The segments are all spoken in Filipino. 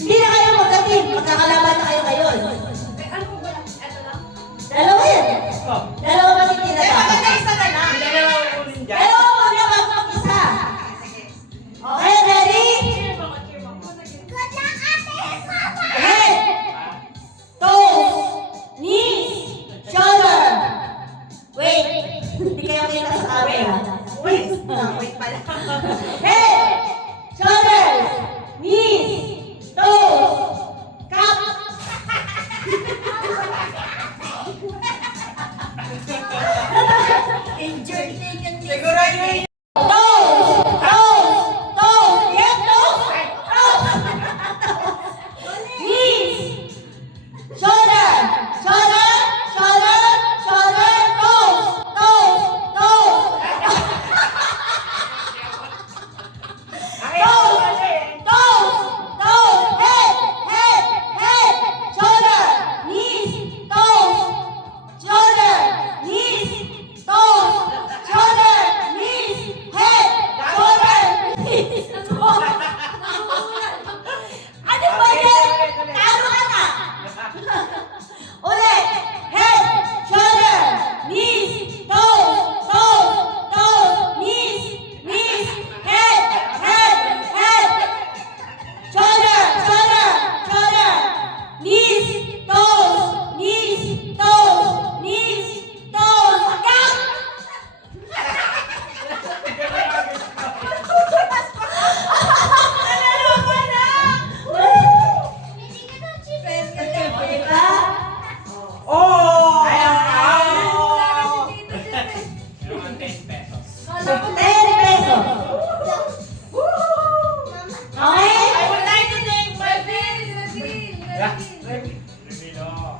Hindi na kayo magka-team. Magkakalaban na kayo ngayon. Dalawa yan. Dalawa ba hindi na dapat? Dalawa muna mag-isa. Okay, ready? Head, toes, knees, shoulder. Wait. Hindi kayo kita sa camera. Wait pala. Head, shoulders, knees, toes, cup. Injured din yung knees. Siguro yun. Toes, toes, toes. Yes, toes. Knees, shoulder, shoulder, shoulder, shoulder, toes, toes, toes. Toes, toes, head, head, head, shoulder, knees, toes, shoulder, knees, toes, shoulder, knees, head, shoulder, knees, toes. Ano ba yan? Talo ka na. Ulit. Head, shoulder, knees, toes, toes, toes, knees, knees, head, head, head. Shoulder, shoulder, shoulder, knees, toes, knees, toes, knees, toes. Count! Nanalo ko na! Pwede ba? Oh! Yung 10 pesos. 10 pesos. Okay? I would like to thank my friends. Reveal, oh.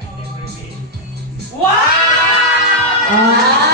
Item reveal. Wow! Ah!